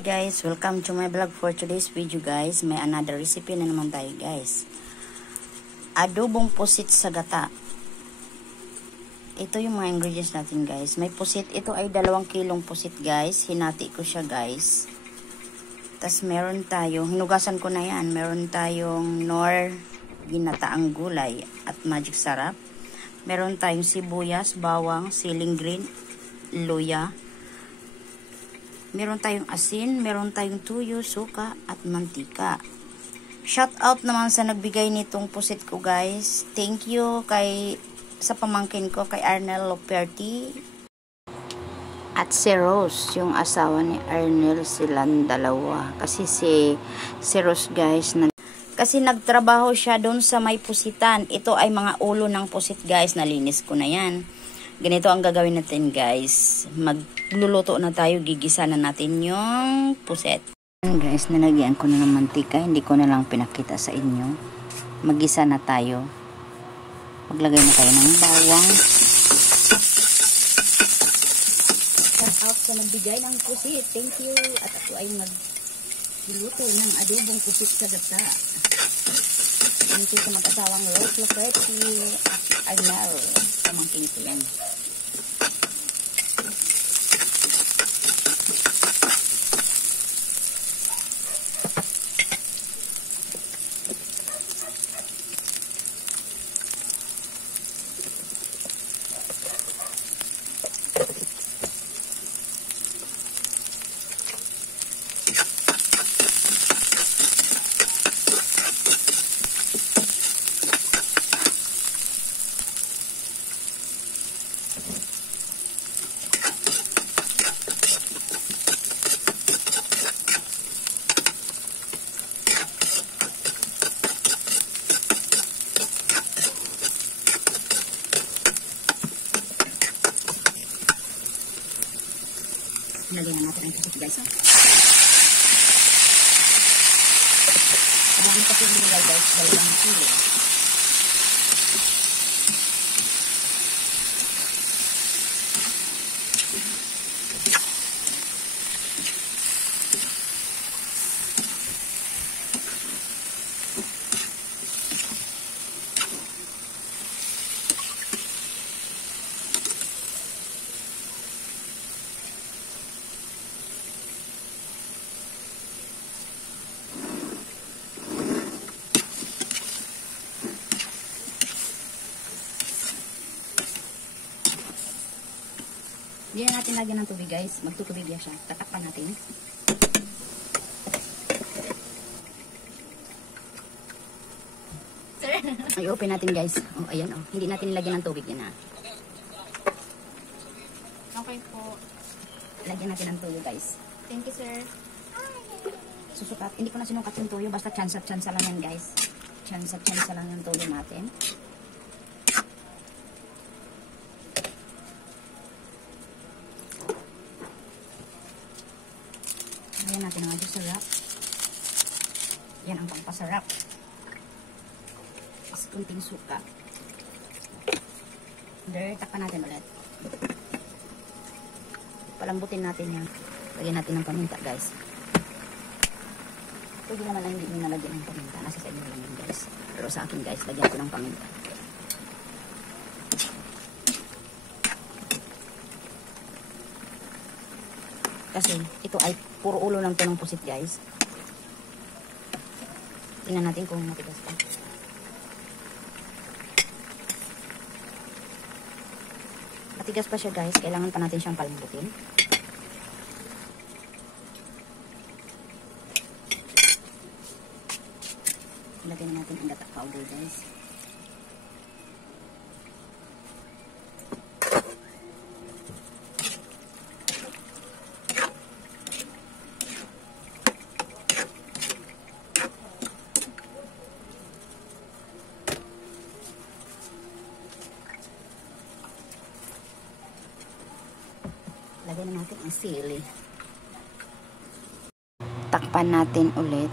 Hi guys, welcome to my vlog for today's video guys. May another recipe na naman tayo guys. Adobong pusit sa gata. Ito yung mga ingredients natin guys. May pusit, ito ay 2 kilong pusit guys. Hinati ko siya guys. Tapos meron tayo, hinugasan ko na yan. Meron tayong nor, ginataang gulay at magic sarap. Meron tayong sibuyas, bawang, siling green, luya. Meron tayong asin, meron tayong tuyo, suka, at mantika. Shout out naman sa nagbigay nitong pusit ko guys. Thank you sa pamangkin ko, kay Arnel Loperti. At si Rose, yung asawa ni Arnel, silang dalawa. Kasi si Rose guys, kasi nagtrabaho siya doon sa may pusitan. Ito ay mga ulo ng pusit guys, nalinis ko na yan. Ganito ang gagawin natin guys. Magluluto na tayo, gigisa na natin yung puset. Guys, nilagyan ko na ng mantika. Hindi ko na lang pinakita sa inyo. Magisa na tayo. Maglagay na tayo ng bawang. Shout out sa nagbigay ng pusit. Thank you. At ako ay magluluto ng adobong pusit sa gata. Thank you sa mag-asawang Rose Loperti at Arnel. Pamangkin ko yan. Lagyan na natin ang pusit guys. Lagyan kasi nilagay guys, 2 kilo. Hindi na natin lagyan ng tubig guys. Magtutubig yan siya. Tatakpan natin. Ay, open natin guys. Oh, ayan oh. Hindi natin lagyan ng tubig yan ha. Okay po. Lagyan natin ng tuyo guys. Thank you sir. Susukat. Hindi ko na sinukat yung tuyo. Basta tsansa lang yan guys. Tsansa lang yung tuyo natin. Ayan natin ang magic sarap. Yan ang pampasarap. Mas kunting suka. Takpan natin ulit. Palambutin natin yan. Lagyan natin ng paminta guys. Pwede naman na hindi nalagyan ng paminta. Nasa sa inyo lang yun guys. Pero sa akin guys, lagyan ko ng paminta. Kasi ito ay puro ulo lang to ng pusit guys. Tingnan natin kung matigas pa. Matigas pa siya guys. Kailangan pa natin siyang palambutin. Lagyan natin ang gata powder guys. Lagyan na natin ang sili. Takpan natin ulit.